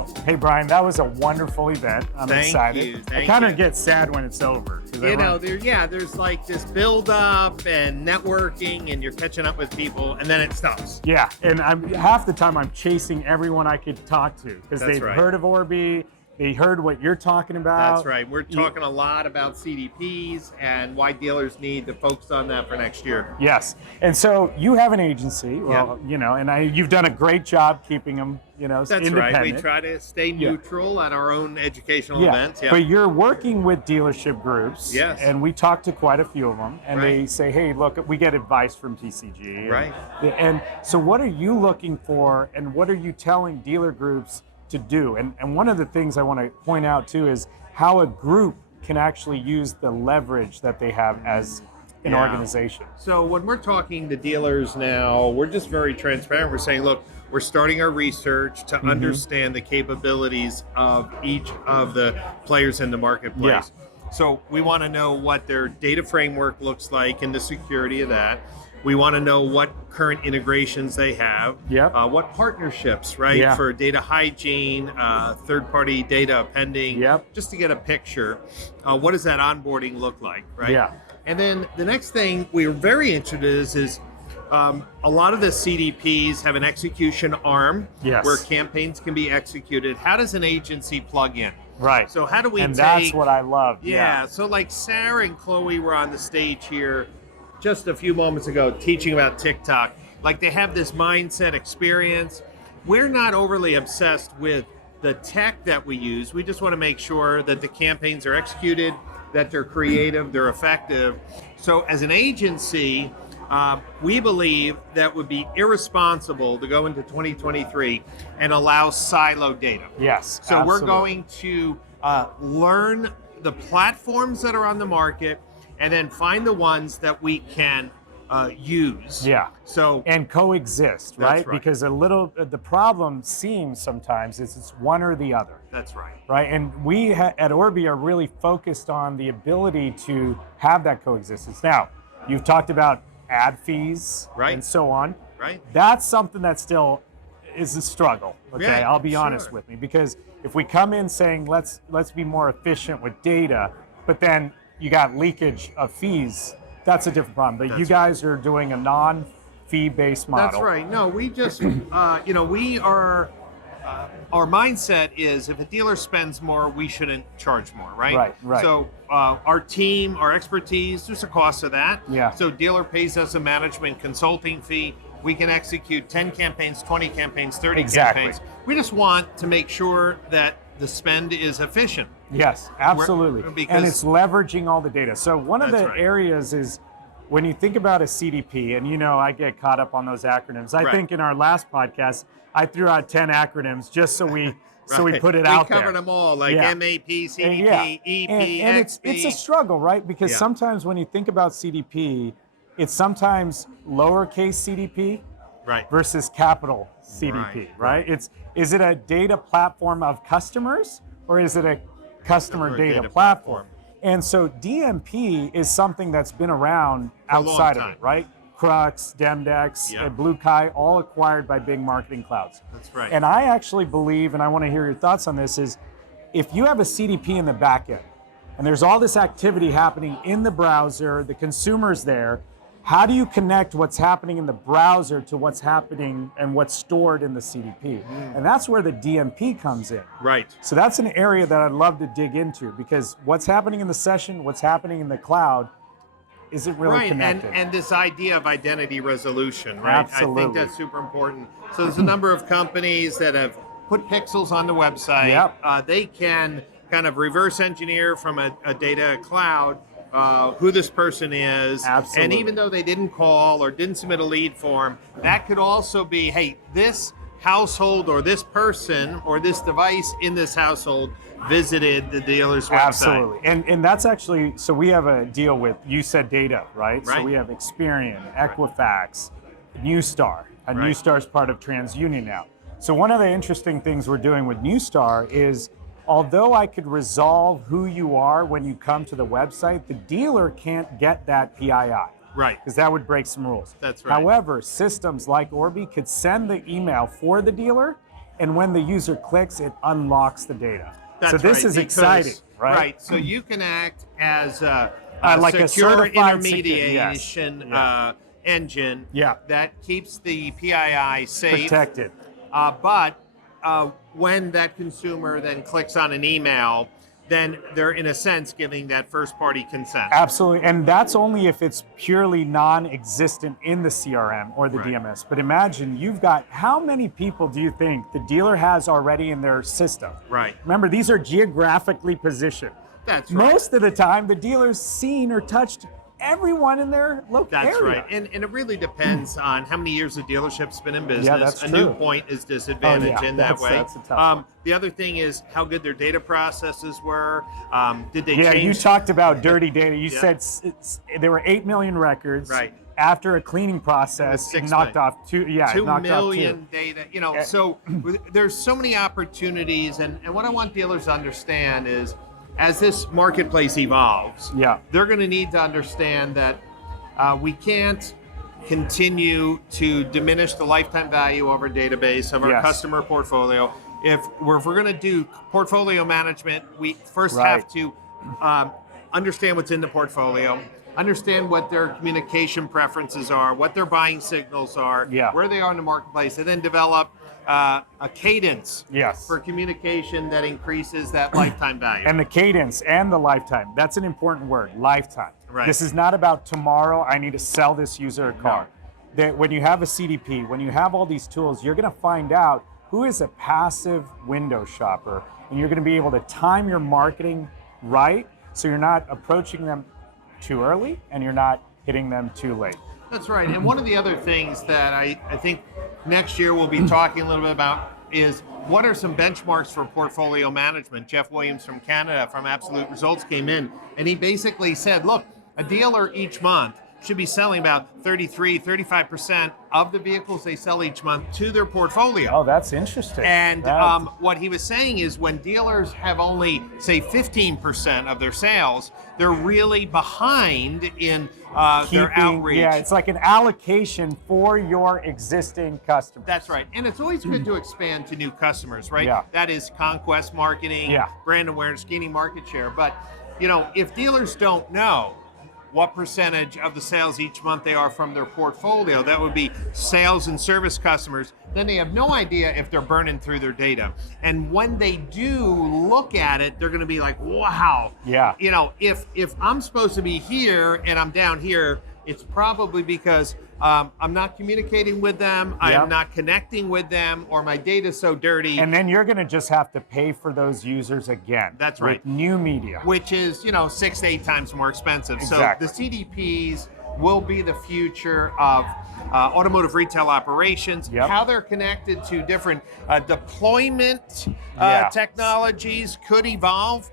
Well, hey Brian, that was a wonderful event. I'm excited. I kind of get sad when it's over. There's like this build up and networking, and you're catching up with people, and then it stops. Yeah, and half the time I'm chasing everyone I could talk to because they've heard of Orbee. They heard what you're talking about. That's right. We're talking a lot about CDPs and why dealers need to focus on that for next year. Yes. And so you have an agency, and you've done a great job keeping them, That's independent. right. We try to stay neutral on our own educational events. But you're working with dealership groups. Yes. And we talked to quite a few of them, and they say, hey, look, we get advice from TCG. Right. And so what are you looking for, and what are you telling dealer groups to do? And one of the things I want to point out too is how a group can actually use the leverage that they have as an organization. So when we're talking to dealers now, we're just very transparent. We're saying, look, we're starting our research to understand the capabilities of each of the players in the marketplace. Yeah. So we want to know what their data framework looks like and the security of that. We want to know what current integrations they have, what partnerships, for data hygiene, third-party data appending, just to get a picture. What does that onboarding look like, right? Yeah. And then the next thing we're very interested in is a lot of the CDPs have an execution arm where campaigns can be executed. How does an agency plug in? Right. So how do we that's what I love. Yeah. So like Sarah and Chloe were on the stage here just a few moments ago teaching about TikTok. Like they have this mindset experience. We're not overly obsessed with the tech that we use. We just want to make sure that the campaigns are executed, that they're creative, they're effective. So as an agency, we believe that would be irresponsible to go into 2023 and allow siloed data. Yes, So we're going to learn the platforms that are on the market and then find the ones that we can use. Yeah. So and coexist, right? That's right. Because the problem seems sometimes is it's one or the other. That's right. Right. And we at Orbee are really focused on the ability to have that coexistence. Now, you've talked about ad fees and so on. Right. That's something that still is a struggle. Okay, Yeah, I'll be honest with me, because if we come in saying let's be more efficient with data, but then you got leakage of fees, that's a different problem. But you guys are doing a non-fee-based model. That's right. No, we just, we are, our mindset is if a dealer spends more, we shouldn't charge more, right? Right. So our team, our expertise, there's a cost of that. Yeah. So dealer pays us a management consulting fee. We can execute 10 campaigns, 20 campaigns, 30 campaigns. We just want to make sure that the spend is efficient. Yes, absolutely. And it's leveraging all the data. So one of the areas is when you think about a CDP, and I get caught up on those acronyms. I think in our last podcast, I threw out 10 acronyms just so we put it out there. We covered them all, like MAP, CDP, EP, and XP. it's a struggle, right? Because sometimes when you think about CDP, it's sometimes lowercase CDP versus capital CDP, right? Is it a data platform of customers, or is it a customer data platform? And so DMP is something that's been around outside of it, right? Crux, Demdex, Blue Kai, all acquired by big marketing clouds. That's right. And I actually believe, and I want to hear your thoughts on this, is if you have a CDP in the back end, and there's all this activity happening in the browser, the consumer's there, how do you connect what's happening in the browser to what's happening and what's stored in the CDP? And that's where the DMP comes in. Right. So that's an area that I'd love to dig into, because what's happening in the session, what's happening in the cloud, isn't really connected. And this idea of identity resolution, right? Absolutely. I think that's super important. So there's a number of companies that have put pixels on the website. They can kind of reverse engineer from a data cloud who this person is. Absolutely. And even though they didn't call or didn't submit a lead form, that could also be, hey, this household or this person or this device in this household visited the dealer's website. Absolutely. And that's actually, so we have a deal with, you said data, right? So we have Experian, Equifax, Newstar. And Newstar's part of TransUnion now. So one of the interesting things we're doing with Newstar is, although I could resolve who you are when you come to the website, the dealer can't get that PII. Right. Because that would break some rules. That's right. However, systems like Orbee could send the email for the dealer, and when the user clicks, it unlocks the data. That's so this right, is exciting, right? Right. So you can act as like secure a certified intermediation engine that keeps the PII safe, protected. But when that consumer then clicks on an email, then they're in a sense giving that first party consent. Absolutely, and that's only if it's purely non-existent in the CRM or the DMS. But imagine you've got, how many people do you think the dealer has already in their system? Right. Remember, these are geographically positioned. That's right. Most of the time, the dealer's seen or touched everyone in their local area. That's right. And it really depends on how many years the dealership's been in business. Yeah, that's true. New point is disadvantage in that way. That's a tough one. The other thing is how good their data processes were. Did they change? Yeah, you talked about dirty data. You said there were 8 million records. Right. After a cleaning process, it knocked off 2 million data. You know, so there's so many opportunities. And what I want dealers to understand is, as this marketplace evolves, they're going to need to understand that we can't continue to diminish the lifetime value of our database, of our customer portfolio. If we're going to do portfolio management, we first have to understand what's in the portfolio, understand what their communication preferences are, what their buying signals are, where they are in the marketplace, and then develop a cadence for communication that increases that lifetime value. And the cadence and the lifetime, that's an important word, lifetime. Right. This is not about tomorrow, I need to sell this user a car. No. That when you have a CDP, when you have all these tools, you're going to find out who is a passive window shopper, and you're going to be able to time your marketing right so you're not approaching them too early and you're not hitting them too late. That's right. And one of the other things that I think next year we'll be talking a little bit about is what are some benchmarks for portfolio management. Jeff Williams from Canada from Absolute Results came in and he basically said, look, a dealer each month should be selling about 35% of the vehicles they sell each month to their portfolio. Oh, that's interesting. And what he was saying is when dealers have only, say, 15% of their sales, they're really behind in their outreach. Yeah, it's like an allocation for your existing customers. That's right. And it's always good to expand to new customers, right? Yeah. That is conquest marketing, brand awareness, gaining market share. But, you know, if dealers don't know what percentage of the sales each month they are from their portfolio, that would be sales and service customers, then they have no idea if they're burning through their data. And when they do look at it, they're going to be like, wow. Yeah. You know, if I'm supposed to be here and I'm down here, it's probably because I'm not communicating with them, I'm not connecting with them, or my data's so dirty. And then you're going to just have to pay for those users again. That's right. With new media. Which is, 6 to 8 times more expensive. Exactly. So the CDPs will be the future of automotive retail operations, how they're connected to different deployment technologies could evolve.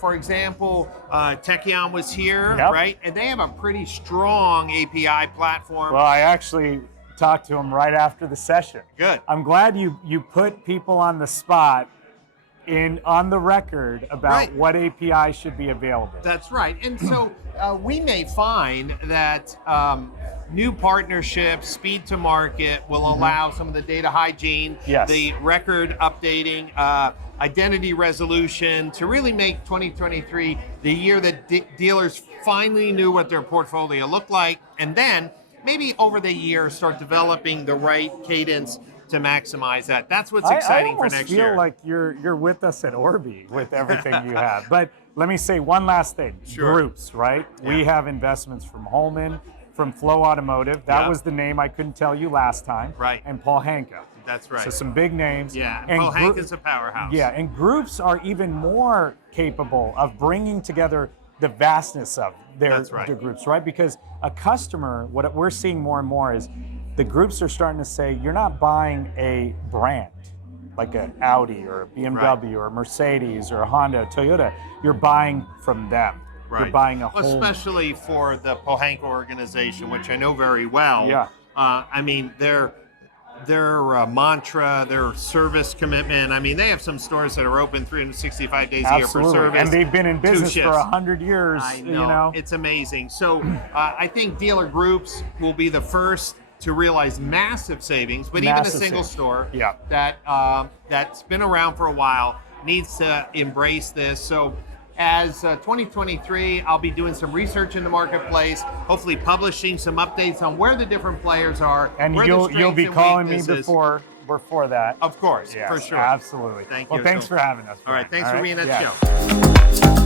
For example, Techion was here, right? And they have a pretty strong API platform. Well, I actually talked to him right after the session. Good. I'm glad you put people on the spot on the record about what API should be available. That's right. And so we may find that new partnerships, speed to market will allow some of the data hygiene, the record updating, identity resolution to really make 2023 the year that dealers finally knew what their portfolio looked like, and then maybe over the year start developing the right cadence to maximize that. That's what's exciting for next year. I almost feel like you're with us at Orbee with everything you have. But let me say one last thing. Groups, right? We have investments from Holman, from Flow Automotive. That was the name I couldn't tell you last time. Right. And Paul Hanka. That's right. So some big names. Yeah, and Paul Hanka's a powerhouse. Yeah, and groups are even more capable of bringing together the vastness of their groups, right? Because a customer, what we're seeing more and more is the groups are starting to say, you're not buying a brand like an Audi or a BMW or a Mercedes or a Honda, Toyota. You're buying from them. Right. You're buying a whole... Especially for the Pohanka organization, which I know very well. Yeah. I mean, their mantra, their service commitment. I mean, they have some stores that are open 365 days a year for service. And they've been in business for 100 years. I know. It's amazing. So I think dealer groups will be the first to realize massive savings, but even a single store that that's been around for a while needs to embrace this. So as 2023, I'll be doing some research in the marketplace, hopefully publishing some updates on where the different players are. And you'll be calling me before that. Of course, for sure. Absolutely. Thank you. Well, thanks for having us. All right, thanks for being at the show.